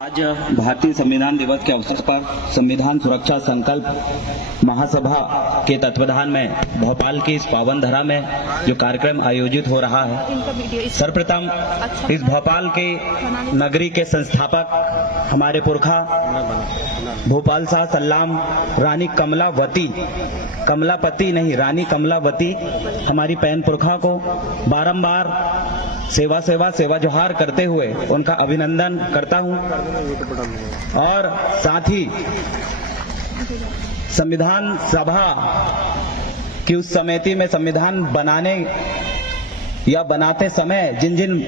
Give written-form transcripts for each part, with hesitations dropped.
आज भारतीय संविधान दिवस के अवसर पर संविधान सुरक्षा संकल्प महासभा के तत्वाधान में भोपाल की इस पावन धरा में जो कार्यक्रम आयोजित हो रहा है, सर्वप्रथम इस भोपाल के नगरी के संस्थापक हमारे पुरखा भोपाल शाह सल्लाम रानी कमलावती हमारी पैन पुरखा को बारंबार सेवा जोहार करते हुए उनका अभिनंदन करता हूं और साथ ही संविधान सभा की उस समिति में संविधान बनाने या बनाते समय जिन जिन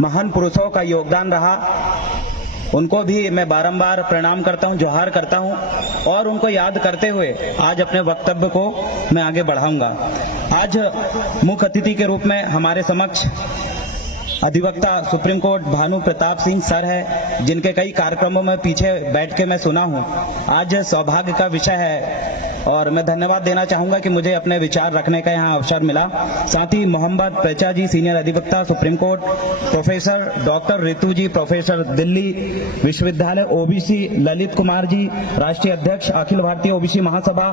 महान पुरुषों का योगदान रहा उनको भी मैं बारंबार प्रणाम करता हूं, जोहार करता हूं और उनको याद करते हुए आज अपने वक्तव्य को मैं आगे बढ़ाऊंगा। आज मुख्य अतिथि के रूप में हमारे समक्ष अधिवक्ता supreme court Bhanu Pratap Singh sir है, जिनके कई कार्यक्रमों में पीछे बैठ के मैं सुना हूं। आज सौभाग्य का विषय है और मैं धन्यवाद देना चाहूंगा कि मुझे अपने विचार रखने का यहाँ अवसर मिला। साथ ही मोहम्मद पेचा जी सीनियर अधिवक्ता supreme court, professor doctor Ritu ji professor Delhi विश्वविद्यालय ओबीसी, ललित कुमार जी राष्ट्रीय अध्यक्ष अखिल भारतीय ओबीसी महासभा,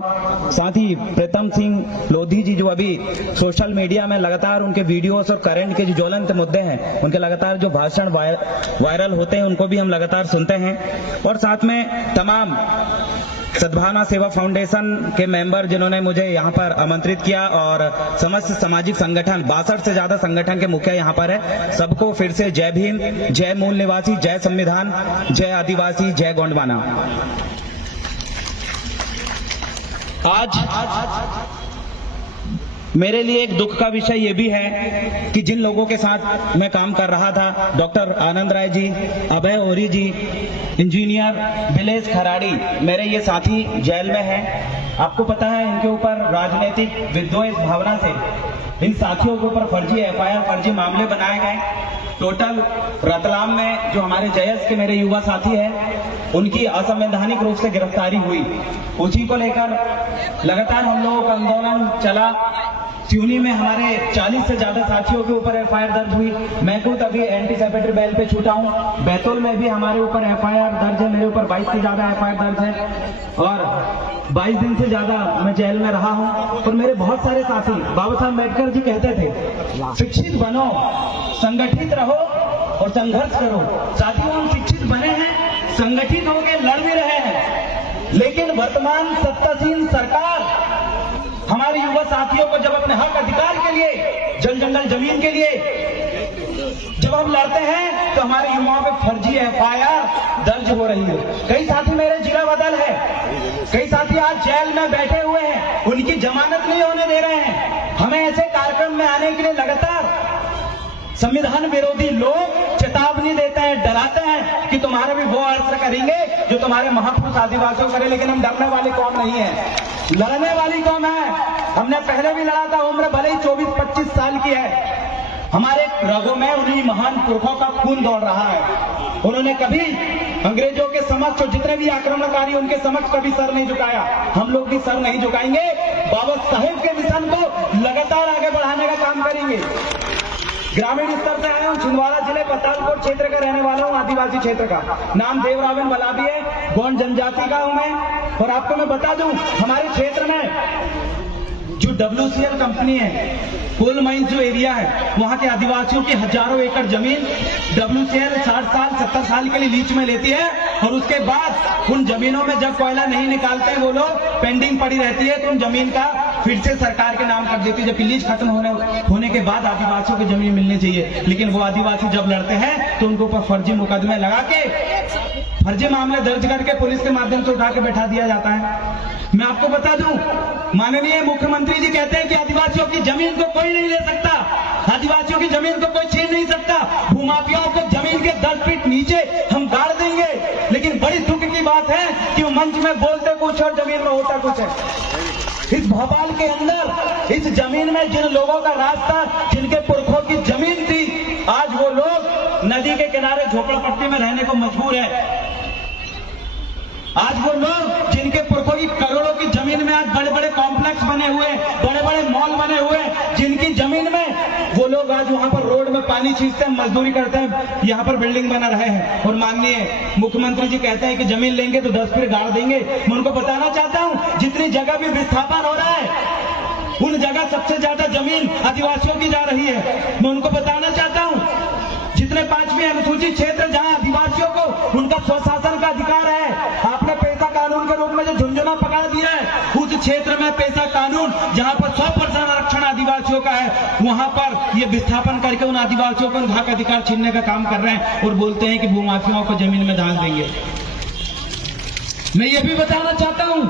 साथ ही प्रीतम सिंह लोधी जी जो अभी सोशल मीडिया में लगातार उनके वीडियोस और करंट के जो ज्वलंत मुद्दे हैं उनके लगातार जो भाषण वायरल होते हैं उनको भी हम लगातार सुनते हैं, और साथ में तमाम सद्भावना सेवा फाउंडेशन के मेंबर जिन्होंने मुझे यहाँ पर आमंत्रित किया और समस्त सामाजिक संगठन 62 से ज्यादा संगठन के मुखिया यहाँ पर है। सबको फिर से जय भीम, जय मूल निवासी, जय संविधान, जय आदिवासी, जय गोंडवाना। आज मेरे लिए एक दुख का विषय ये भी है कि जिन लोगों के साथ मैं काम कर रहा था, डॉक्टर आनंद राय जी, अभय ओरी जी, इंजीनियर भिलेश खराड़ी, मेरे ये साथी जेल में हैं। आपको पता है इनके ऊपर राजनीतिक विद्वेष भावना से इन साथियों के ऊपर फर्जी एफआईआर, फर्जी मामले बनाए गए। टोटल रतलाम में जो हमारे जयस के मेरे युवा साथी हैं उनकी असंवैधानिक रूप से गिरफ्तारी हुई। उसी को लेकर लगातार हम लोगों का आंदोलन चला। सिवनी में हमारे 40 से ज्यादा साथियों के ऊपर एफआईआर दर्ज हुई। मैं खुद अभी एंटीसिपेटरी बेल पे छूटा हूं। बैतूल में भी हमारे ऊपर एफआईआर दर्ज है, मेरे ऊपर 22 से ज्यादा एफआईआर दर्ज है और 22 दिन से ज्यादा मैं जेल में रहा हूं। और मेरे बहुत सारे साथी, बाबा साहब अम्बेडकर जी कहते थे शिक्षित बनो, संगठित रहो और संघर्ष करो। साथियों, हम शिक्षित बने हैं, संगठित होकर लड़ भी रहे हैं, लेकिन वर्तमान सत्तासीन सरकार हमारे युवा साथियों को जब अपने हक अधिकार के लिए, जल जंगल जमीन के लिए जब हम लड़ते हैं तो हमारे युवाओं पे फर्जी एफआईआर दर्ज हो रही है। कई साथी मेरे जिला बदल है, कई साथी आज जेल में बैठे हुए हैं, उनकी जमानत नहीं होने दे रहे हैं। हमें ऐसे कार्यक्रम में आने के लिए लगातार संविधान विरोधी लोग चेतावनी देते हैं, डराते हैं कि तुम्हारे भी वो अर्थ करेंगे जो तुम्हारे महापुरुष आदिवासियों करे। लेकिन हम डरने वाली कौम नहीं है, लड़ने वाली कौम है। हमने पहले भी लड़ा था, उम्र भले ही 24-25 साल की है, हमारे रगों में उन्हीं महान पुरखों का खून दौड़ रहा है। उन्होंने कभी अंग्रेजों के समक्ष और जितने भी आक्रमणकारी उनके समक्ष कभी सर नहीं झुकाया। हम लोग भी सर नहीं झुकाएंगे। बाबा साहेब के मिशन को लगातार आगे बढ़ाने का काम करेंगे। ग्रामीण स्तर से आया हूँ, छिंदवाड़ा जिले पतालकोट क्षेत्र का रहने वाला हूँ, आदिवासी क्षेत्र का। नाम देवरावन बलाबी है, गोंड जनजाति का हूँ मैं। और आपको मैं बता दूं, हमारे क्षेत्र में जो WCL कंपनी है, कोल माइंस जो एरिया है, वहां के आदिवासियों की हजारों एकड़ जमीन WCL 60 साल 70 साल के लिए लीज में लेती है और उसके बाद उन जमीनों में जब कोयला नहीं निकालते हैं वो लोग, पेंडिंग पड़ी रहती है, तो उन जमीन का फिर से सरकार के नाम कर देती है। जब लीज खत्म होने के बाद आदिवासियों को जमीन मिलनी चाहिए, लेकिन वो आदिवासी जब लड़ते हैं तो उनको ऊपर फर्जी मुकदमे लगा के, फर्जी मामले दर्ज करके पुलिस के माध्यम से उठा के बैठा दिया जाता है। मैं आपको बता दूं, माननीय मुख्यमंत्री जी कहते हैं कि आदिवासियों की जमीन को कोई नहीं ले सकता, आदिवासियों की जमीन को कोई छीन नहीं सकता, भूमाफियाओं को जमीन के 10 फीट नीचे हम गाड़ देंगे। लेकिन बड़ी दुख की बात है कि वो मंच में बोलते कुछ और जमीन में होता कुछ है। इस भोपाल के अंदर इस जमीन में जिन लोगों का राज था, जिनके पुरखों की जमीन थी, आज वो लोग नदी के किनारे झोपड़पट्टी में रहने को मजबूर है। आज वो लोग जिनके पुरखों की करोड़ों की जमीन में आज बड़े बड़े कॉम्प्लेक्स बने हुए, बड़े बड़े मॉल बने हुए, जिनकी जमीन में वो वो लोग आज वहां पर रोड में पानी छींचते हैं, मजदूरी करते हैं, यहाँ पर बिल्डिंग बना रहे हैं। और माननीय मुख्यमंत्री जी कहते हैं कि जमीन लेंगे तो 10 फीट गाड़ देंगे। मैं उनको बताना चाहता हूँ, जितनी जगह भी विस्थापन हो रहा है उन जगह सबसे ज्यादा जमीन आदिवासियों की जा रही है। मैं उनको बताना चाहता हूँ, जितने 5वीं अनुसूचित क्षेत्र जहां आदिवासियों को उनका स्वशासन का अधिकार है, आपने पैसा कानून के रूप में जो झुंझुना पकड़ दिया है, उस क्षेत्र में पैसा कानून जहां पर 100% आरक्षण आदिवासियों का है, वहां पर ये विस्थापन करके उन आदिवासियों को उनका हक अधिकार छीनने का काम कर रहे हैं और बोलते हैं कि भूमाफियाओं को जमीन में दान देंगे। मैं ये भी बताना चाहता हूं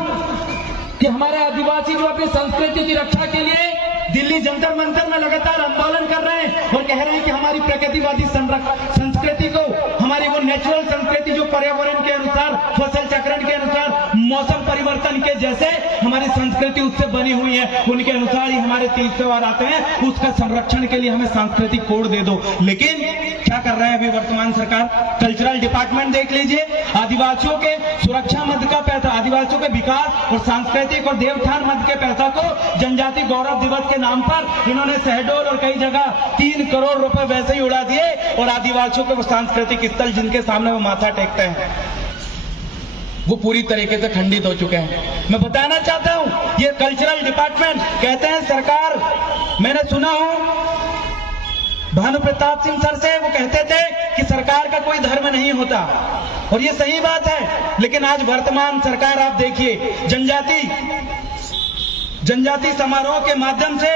कि हमारे आदिवासी जो अपनी संस्कृति की रक्षा के लिए दिल्ली जंतर मंतर में लगातार आंदोलन कर रहे हैं और कह रहे हैं कि हमारी प्रकृतिवादी संस्कृति को, हमारी वो नेचुरल संस्कृति जो पर्यावरण के अनुसार, फसल चक्रण के अनुसार, मौसम परिवर्तन के जैसे हमारी संस्कृति उससे बनी हुई है, उनके अनुसार ही हमारे तीज त्योहार आते हैं, उसका संरक्षण के लिए हमें सांस्कृतिक कोड दे दो। लेकिन क्या कर रहे हैं अभी वर्तमान सरकार? कल्चरल डिपार्टमेंट देख लीजिए, आदिवासियों के सुरक्षा मद का पैसा, आदिवासियों के विकास और सांस्कृतिक और देवठान मद के पैसा को जनजाति गौरव दिवस के नाम पर इन्होंने शहडोल और कई जगह 3 करोड़ रुपए वैसे ही उड़ा दिए और आदिवासियों के वो सांस्कृतिक स्थल जिनके सामने वो माथा टेकते हैं वो पूरी तरीके से खंडित हो चुके हैं। मैं बताना चाहता हूं, ये कल्चरल डिपार्टमेंट कहते हैं सरकार, मैंने सुना हूं भानु प्रताप सिंह सर से, वो कहते थे कि सरकार का कोई धर्म नहीं होता और ये सही बात है। लेकिन आज वर्तमान सरकार आप देखिए, जनजाति समारोह के माध्यम से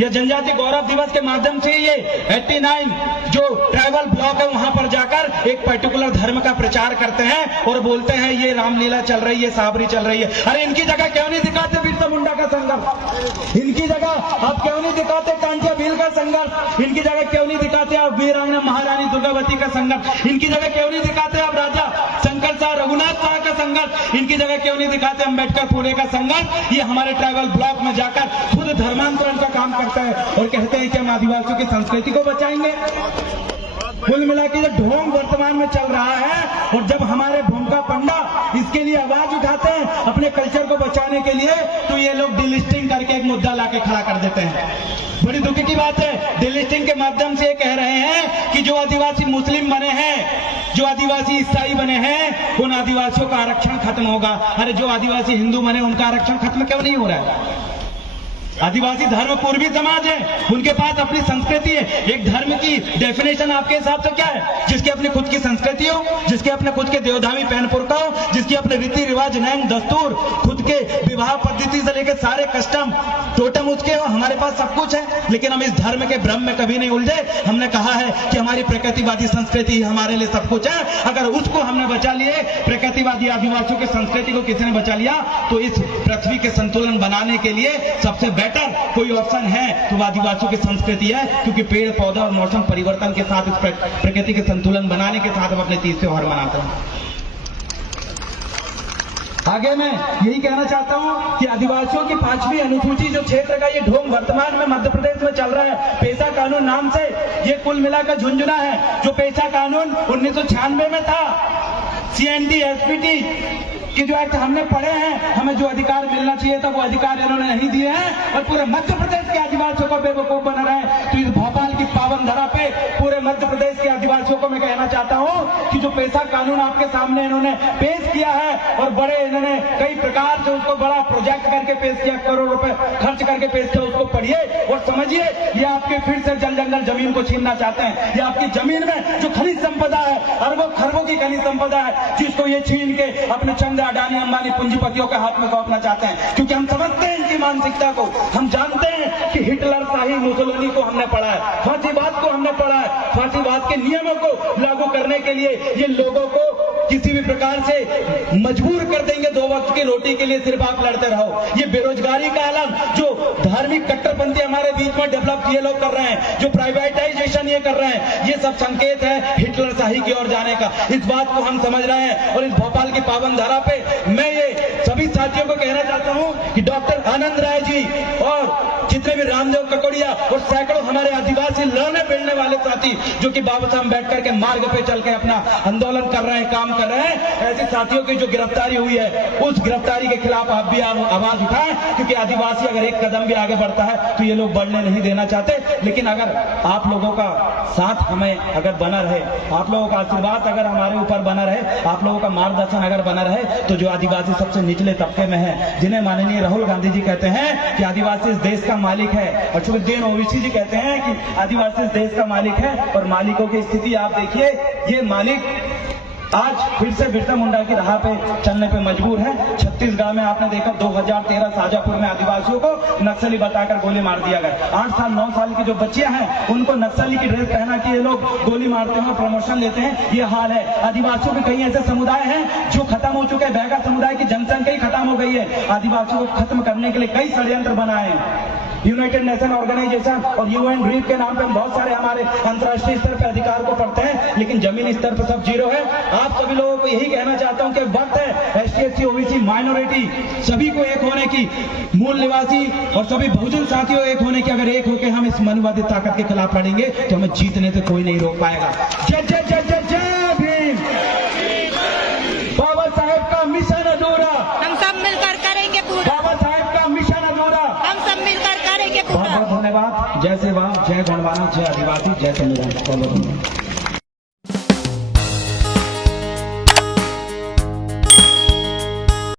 या जनजाति गौरव दिवस के माध्यम से ये 89 जो ट्राइबल ब्लॉक है वहां पर जाकर एक पर्टिकुलर धर्म का प्रचार करते हैं और बोलते हैं ये रामलीला चल रही है, साबरी चल रही है। अरे इनकी जगह क्यों नहीं दिखाते बिरसा मुंडा का संघर्ष? इनकी जगह आप क्यों नहीं दिखाते कांटिया भील का संघर्ष? इनकी जगह क्यों नहीं दिखाते आप वीरांगना महारानी दुर्गावती का संघर्ष? इनकी जगह क्यों नहीं दिखाते आप राजा शंकर शाह रघुनाथ शाह का संघर्ष? इनकी जगह क्यों नहीं दिखाते अम्बेडकर फूले का संघर्ष? ये हमारे ट्राइबल ब्लॉक में जाकर खुद धर्मांतरण का काम करता है और कहते हैं कि हम आदिवासियों की संस्कृति को बचाएंगे। कुल मिला के ढोंग वर्तमान में चल रहा है और जब हमारे भूमिका पंडा इसके लिए आवाज उठाते हैं अपने कल्चर को बचाने के लिए, तो ये लोग डिलिस्टिंग करके एक मुद्दा लाके खड़ा कर देते हैं। बड़ी दुख की बात है, डिलिस्टिंग के माध्यम से ये कह रहे हैं कि जो आदिवासी मुस्लिम बने हैं, जो आदिवासी ईसाई बने हैं, उन आदिवासियों का आरक्षण खत्म होगा। अरे जो आदिवासी हिंदू बने उनका आरक्षण खत्म क्यों नहीं हो रहा है? आदिवासी धर्म पूर्वी समाज है, उनके पास अपनी संस्कृति है। एक धर्म की डेफिनेशन आपके हिसाब से क्या है? जिसकी अपनी खुद की संस्कृति हो, जिसके अपने खुद के देवधामी पहन पुरखा हो, जिसकी अपने रीति रिवाज, नैन दस्तूर, खुद के विवाह पद्धति से लेकर सारे कस्टम टोटम उसके हो। हमारे पास सब कुछ है, लेकिन हम इस धर्म के भ्रम में कभी नहीं उलझे। हमने कहा है कि हमारी प्रकृतिवादी संस्कृति ही हमारे लिए सब कुछ है। अगर उसको हमने बचा लिए, प्रकृतिवादी आदिवासियों की संस्कृति को किसी ने बचा लिया, तो इस पृथ्वी के संतुलन बनाने के लिए सबसे बेटर कोई ऑप्शन है तो आदिवासियों की संस्कृति है, क्योंकि पेड़ पौधा और मौसम परिवर्तन के साथ, इस प्रकृति के संतुलन बनाने के साथ हम अपने तीज त्योहार मनाते हैं। आगे मैं यही कहना चाहता हूं कि आदिवासियों की 5वीं अनुसूची जो क्षेत्र का ये ढोंग वर्तमान में मध्य प्रदेश में चल रहा है, पेशा कानून नाम से, ये कुल मिलाकर झुंझुना है। जो पेशा कानून 1996 में था, CND SPT कि जो एक्ट हमने पढ़े हैं, हमें जो अधिकार मिलना चाहिए था वो अधिकार इन्होंने नहीं दिए हैं और पूरे मध्य प्रदेश के आदिवासियों को बेवकूफ बना रहे हैं। तो इस भोपाल की पावन धरा पे पूरे मध्य प्रदेश के आदिवासियों को मैं कहना चाहता हूं कि जो पेशा कानून आपके सामने इन्होंने पेश किया है और बड़े इन्होंने कई प्रकार से उसको बड़ा प्रोजेक्ट करके पेश किया, करोड़ रुपए खर्च करके पेश किया, उसको पढ़िए और समझिए। ये आपके फिर से जल जंगल जमीन को छीनना चाहते हैं। ये आपकी जमीन में जो खनिज संपदा है, अरबों खरबों की खनिज संपदा है, जिसको ये छीन के अपने चंद अडानी अंबानी पूंजीपतियों के हाथ में सौंपना चाहते हैं। क्योंकि हम समझते हैं इनकी मानसिकता को, हम जानते हैं कि हिटलर शाही मुसोलिनी को हमने पढ़ा है, फांसीवाद को हमने पढ़ा है। फांसीवाद के नियमों को लागू करने के लिए ये लोगों को किसी भी प्रकार से मजबूर कर देंगे। 2 वक्त की रोटी के लिए सिर्फ आप लड़ते रहो। ये बेरोजगारी का आलम जो धार्मिक कट्टरपंथी हमारे बीच में डेवलप ये लोग कर रहे हैं, जो प्राइवेटाइजेशन ये कर रहे हैं, ये सब संकेत है हिटलर शाही की ओर जाने का। इस बात को हम समझ रहे हैं और इस भोपाल की पावन धारा पे मैं ये सभी साथियों को कहना चाहता हूं कि डॉक्टर आनंद राय जी और जितने भी रामदेव ककोड़िया और सैकड़ों हमारे आदिवासी लड़ने भिड़ने वाले साथी जो कि बाबा साहब अम्बेडकर के मार्ग पे चल के अपना आंदोलन कर रहे हैं, काम कर रहे हैं, ऐसे साथियों की जो गिरफ्तारी हुई है उस गिरफ्तारी के खिलाफ आप भी आवाज उठाएं, क्योंकि आदिवासी अगर एक कदम भी आगे बढ़ता है तो ये लोग बढ़ने नहीं देना चाहते। लेकिन अगर आप लोगों का साथ हमें अगर बना रहे, आप लोगों का आशीर्वाद अगर हमारे ऊपर बना रहे, आप लोगों का मार्गदर्शन अगर बना रहे, तो जो आदिवासी सबसे निचले तबके में है, जिन्हें माननीय राहुल गांधी जी कहते हैं कि आदिवासी इस देश का मालिक है, और शुभुद्दीन ओवैसी जी कहते हैं कि आदिवासी इस देश का मालिक है, और मालिकों की स्थिति आप देखिए, ये मालिक आज फिर से बिरसा मुंडा की राह पे चलने पे मजबूर है। छत्तीसगढ़ में आपने देखा 2013 शाजापुर में आदिवासियों को नक्सली बताकर गोली मार दिया गया। 8 साल 9 साल की जो बच्चियां हैं उनको नक्सली की ड्रेस पहना के ये लोग गोली मारते हैं, प्रमोशन लेते हैं। ये हाल है। आदिवासियों के कई ऐसे समुदाय हैं जो खत्म हो चुके हैं। बैगा समुदाय की जनसंख्या ही खत्म हो गई है। आदिवासियों को खत्म करने के लिए कई षड्यंत्र बनाए हैं। यूनाइटेड नेशन ऑर्गेनाइजेशन और यूएन ड्रीप के नाम पे बहुत सारे हमारे अंतर्राष्ट्रीय स्तर पे अधिकार को पढ़ते हैं, लेकिन जमीनी स्तर पे सब जीरो है। आप सभी लोगों को यही कहना चाहता हूं कि वक्त है एसटी एससी ओबीसी माइनॉरिटी सभी को एक होने की, मूल निवासी और सभी बहुजन साथियों एक होने की। अगर एक होकर हम इस मनुवादी ताकत के खिलाफ लड़ेंगे तो हमें जीतने से कोई नहीं रोक पाएगा। जय जय जय जय जय भीम। बाबा साहेब का मिशन अधूरा हम सब मिलकर करेंगे पूरा। बाबा साहेब का मिशन अधूरा हम सब मिलकर करेंगे बहुत पूरा। बहुत धन्यवाद। जय सेवा, जय गणवाना, जय आदिवासी, जय संविधान।